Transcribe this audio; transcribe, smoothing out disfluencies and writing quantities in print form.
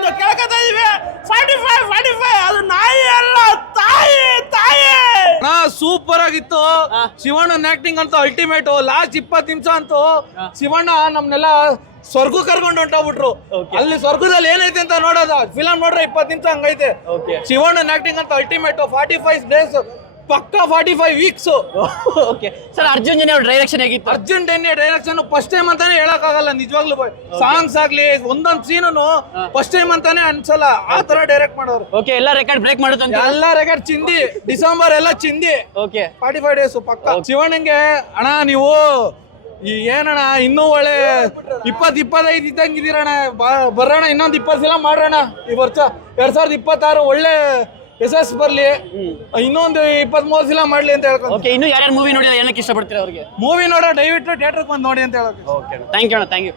ಅಂತ ಕೇಳ್ಕೊತಾ ಇದೀವಿ. 45 ಅದು ನಾಯಿ ಅಲ್ಲ, ತಾಯಿ ತಾಯಿ. ಸೂಪರ್ ಆಗಿತ್ತು. ಶಿವಣ್ಣನ ಆಕ್ಟಿಂಗ್ ಅಂತೂ ಅಲ್ಟಿಮೇಟ್. ಲಾಸ್ಟ್ 20 ನಿಮಿಷ ಅಂತೂ ಶಿವಣ್ಣ ನಮ್ನೆಲ್ಲ ಸ್ವರ್ಗ ಕರ್ಕೊಂಡು ಹೊಂಟೋಗ್ಬಿಟ್ರು. ಅಲ್ಲಿ ಸ್ವರ್ಗದಲ್ಲಿ ಏನೈತೆ ಅಂತ ನೋಡೋದ ಫಿಲಮ್ ನೋಡ್ರೆ 20 ನಿಮಿಷ ಹಂಗೈತೆ. ಶಿವಣ್ಣನ ಆಕ್ಟಿಂಗ್ ಅಂತ ಅಲ್ಟಿಮೇಟ್. 45 ಡೇಸ್ ಪಕ್ಕ 45 weeks. Okay sir, Arjun Janya direction ಹೇಗಿತ್ತು? Arjun Janya direction first time ಅಂತಾನೆ ಹೇಳಕ್ ಆಗಲ್ಲ ನಿಜವಾಗ್ಲೂ. ಸಾಂಗ್ಸ್ ಆಗ್ಲಿ ಒಂದೊಂದ್ ಸೀನು ಫಸ್ಟ್ ಟೈಮ್ ಅಂತಾನೆ ಅನ್ಸಲ್ಲ, ಆ ತರ ಡೈರೆಕ್ಟ್ ಮಾಡೋರು. ಓಕೆ, ಎಲ್ಲ ರೆಕಾರ್ಡ್ ಬ್ರೇಕ್ ಮಾಡುತ್ತೆ. ಎಲ್ಲ ರೆಕಾರ್ಡ್ ಚಿಂದಿ. ಡಿಸೆಂಬರ್ ಎಲ್ಲ ಚಿಂದಿ. ಓಕೆ, 45 ಡೇಸ್ ಪಕ್ಕ. ಶಿವಣ್ಣಂಗೆ ಅಣ್ಣ ನೀವು ಏನಣ್ಣ ಇನ್ನೂ ಒಳ್ಳೆ 20-25 ಇದ್ದಂಗಿದ್ದೀರಣ್ಣ. ಬರೋಣ ಇನ್ನೊಂದು 20 ಫಿಲಮ್ ಮಾಡೋಣ ಈ ವರ್ಷ 2026 ಒಳ್ಳೆ ಯಶಸ್ ಬರ್ಲಿ. ಇನ್ನೊಂದು 23 ಫಿಲಮ್ ಮಾಡ್ಲಿ ಅಂತ ಹೇಳ್ಕೊಂಡು. ಓಕೆ, ಇನ್ನು ಯಾರ್ಯಾರು ಮೂವಿ ನೋಡಿದ್ರೆ ಏನಕ್ಕೆ ಇಷ್ಟಪಡ್ತೀರಾ ಅವ್ರಿಗೆ? ಮೂವಿ ನೋಡೋ ದಯವಿಟ್ಟು ಥಿಯೇಟರ್ಗೆ ಬಂದು ನೋಡಿ ಅಂತ ಹೇಳೋದು. ಓಕೆ, ಥ್ಯಾಂಕ್ ಯು ಅಣ್ಣ, ಥ್ಯಾಂಕ್ ಯು.